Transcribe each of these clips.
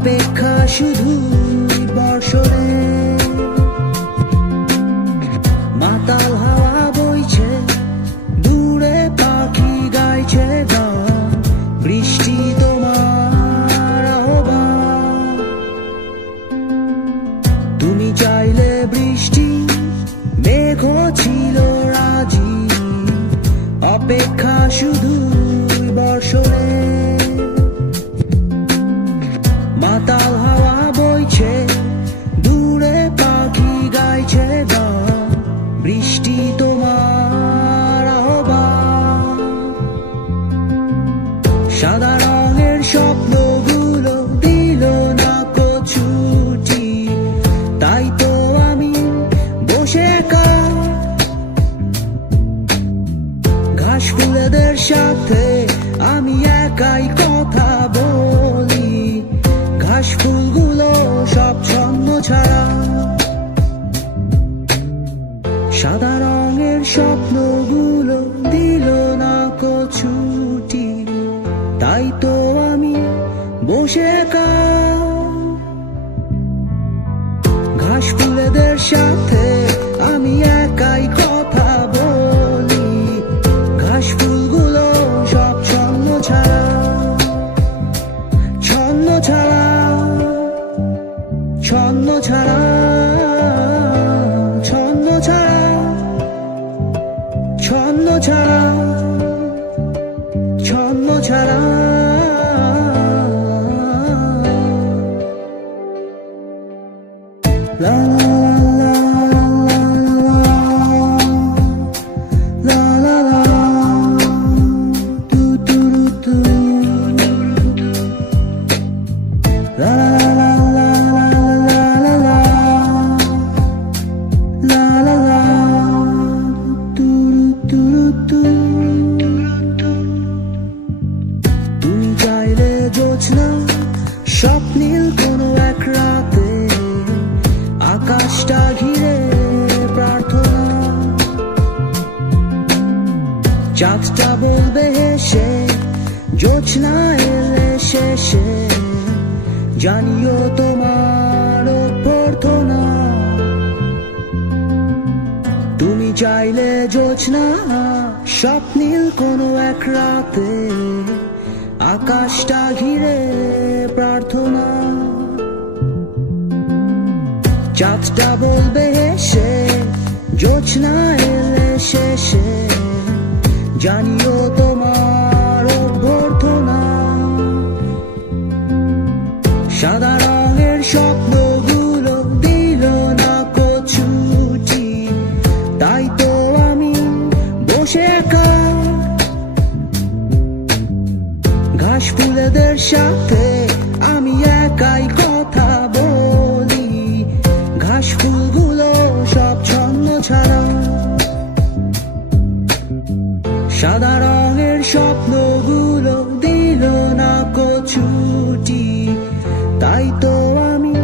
অপেক্ষা শুধু বর্ষণে। মাতাল হাওয়া বইছে, দূরে পাখি গাইছে গান, বৃষ্টি তোমার আহ্বান। তুমি চাইলে বৃষ্টি, মেঘ ছিল রাজি, অপেক্ষা শুধু বর্ষণে। মাতাল হাওয়া বইছে, দূরে পাখি গাইছে গান, বৃষ্টি তোমার আহ্বান। সাদা রঙের স্বপ্নগুলো দিল না ছুটি, তাই তো আমি বসে একা। ঘাস ফুলেদের সাথে আমি একাই কথা বলি, ঘাস ফুলগুলো সব ছন্ন ছাড়া। সাদা রঙের স্বপ্নগুলো দিল না ছুটি, তাই তো আমি বসে একা। ঘাস ফুলেদের সাথে আমি একাই কথা বলি, ঘাস ফুলগুলো সব ছন্ন ছাড়া। ছন্ন ছাড়া, ছন্ন ছাড়া, ছন্ন ছাড়া, ছন্ন ছাড়া, ছন্ন ছাড়া। লা লা লা লা লা, তু তু তু, লা লা লা লা লা লা, লা লা লা, তু তু তু। তুমি চাইলে জোছনা, স্বপ্নীল কোনো এক রাতে, আকাশটা ঘিরে প্রার্থনা। চাঁদটা বলবে হেসে, জোছনা এলে শেষে, জানিও তোমার অভ্যর্থনা। তুমি চাইলে জোছনা, স্বপ্নীল কোনো এক রাতে, আকাশটা ঘিরে প্রার্থনা। চাঁদটা বলবে হেসে, জোছনা এলে শেষে, জানিও তোমার অভ্যর্থনা। সাদা রঙের স্বপ্নগুলো দিল না ছুটি, তাই তো আমি বসে একা। ঘাস ফুলেদের সাথে আমি একাই কথা বলি, ঘাস ফুলগুলো সব ছন্ন ছাড়া। সাদা রঙের স্বপ্নগুলো দিল না ছুটি, তাই তো আমি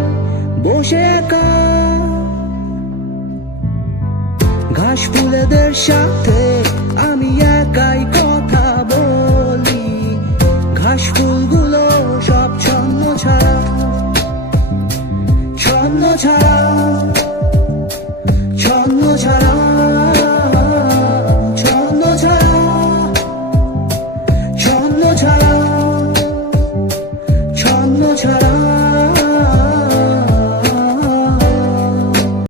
বসে একা। ঘাস ফুলেদের সাথে আমি একাই কথা বলি, ঘাস ফুলগুলো সব ছন্ন ছাড়া, ছন্ন ছাড়া।